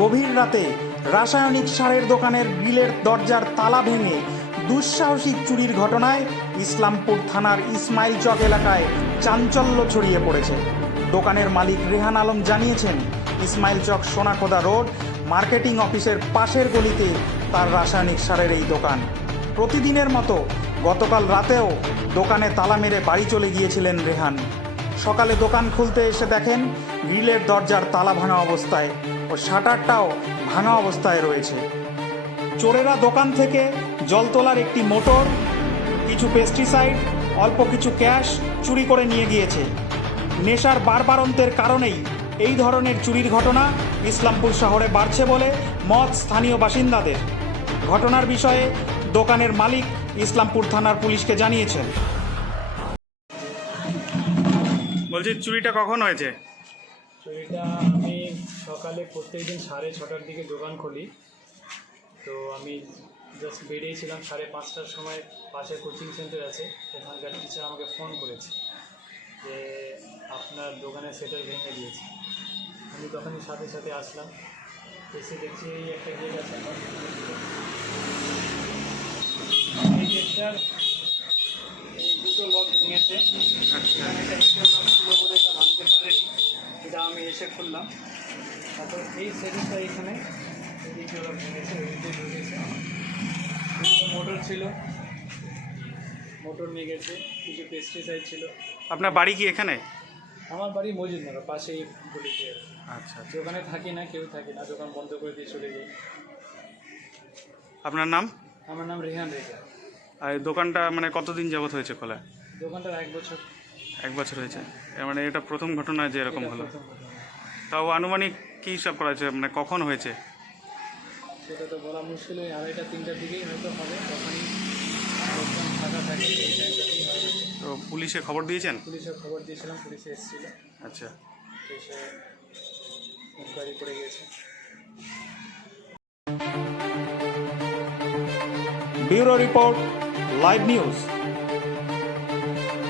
গভীর রাতে রাসায়নিক সারের দোকানের গ্রিলের দরজার তালা ভেঙে দুঃসাহসিক চুরির ঘটনায় ইসলামপুর থানার ইসমাইল চক এলাকায় চাঞ্চল্য ছড়িয়ে পড়েছে। দোকানের মালিক রেহান আলম জানিয়েছেন, ইসমাইল চক সোনাখোদা রোড মার্কেটিং অফিসের পাশের গলিতে তার রাসায়নিক সারের এই দোকান। প্রতিদিনের মতো গতকাল রাতেও দোকানে তালা মেরে বাড়ি চলে গিয়েছিলেন রেহান। সকালে দোকান খুলতে এসে দেখেন গ্রিলের দরজার তালা ভাঙা অবস্থায় ও শাটারটাও ভাঙা অবস্থায় রয়েছে। চোরেরা দোকান থেকে জল তোলার একটি মোটর, কিছু পেস্টিসাইড অল্প কিছু ক্যাশ চুরি করে নিয়ে গিয়েছে। নেশার বারবারন্তের কারণেই এই ধরনের চুরির ঘটনা ইসলামপুর শহরে বাড়ছে বলে মত স্থানীয় বাসিন্দাদের। ঘটনার বিষয়ে দোকানের মালিক ইসলামপুর থানার পুলিশকে জানিয়েছেন। বলছি, চুরিটা কখন হয়েছে? চুরিটা আমি সকালে প্রত্যেক দিন সাড়ে ছটার দিকে দোকান খুলি। তো আমি জাস্ট বেরিয়েছিলাম সাড়ে পাঁচটার সময় পাশে কোচিং সেন্টার আছে। ওখানকার টিচার আমাকে ফোন করেছে যে আপনার দোকানে সেটার ভেঙে দিয়েছে। আমি তখনই সাথে সাথে আসলাম। এসে দেখছি এই একটা গেট আছে এই গেটটার এই দুটো লক ভেঙেছে। এখানে একটা এক্সট্রা লক ছিল বলে এটা ভাঙতে পারেনি এটা খুললাম তারপর এই সেটিংটা এখানে এদিকে ওরা ভেঙেছে ওইদিকে ঢুকেছে। মোটর ছিল। মোটর নিয়ে গেছে কিছু পেস্টিসাইড ছিল। আপনার বাড়ি কি এখানে? আমার বাড়ি মজুদনগর পাশেই বলিতে আচ্ছা দোকানে থাকি না কেউ থাকে না দোকান বন্ধ করে দিয়ে চলে যাই। আপনার নাম? আমার নাম রেহান রেজা। আর এই দোকানটা মানে কতদিন যাবত হয়েছে খোলা? দোকানটার এক বছর। এক বছর হয়েছে। মানে এটা প্রথম ঘটনা যে এরকম হলো। তাও আনুমানিক কী হিসাব করা হয়েছে? মানে কখন হয়েছে? সেটা তো বলা মুশকিল ওই আড়াইটা তিনটার দিকেই হয়তো হবে। তখনই লোকজন ফাঁকা থাকে। এই টাইমটাতেই হবে তো পুলিশে খবর দিয়েছেন? পুলিশের খবর দিয়েছিলাম পুলিশে এসেছিল। আচ্ছা। এসে ইনকোয়ারি করে গেছে। Bureau report live news.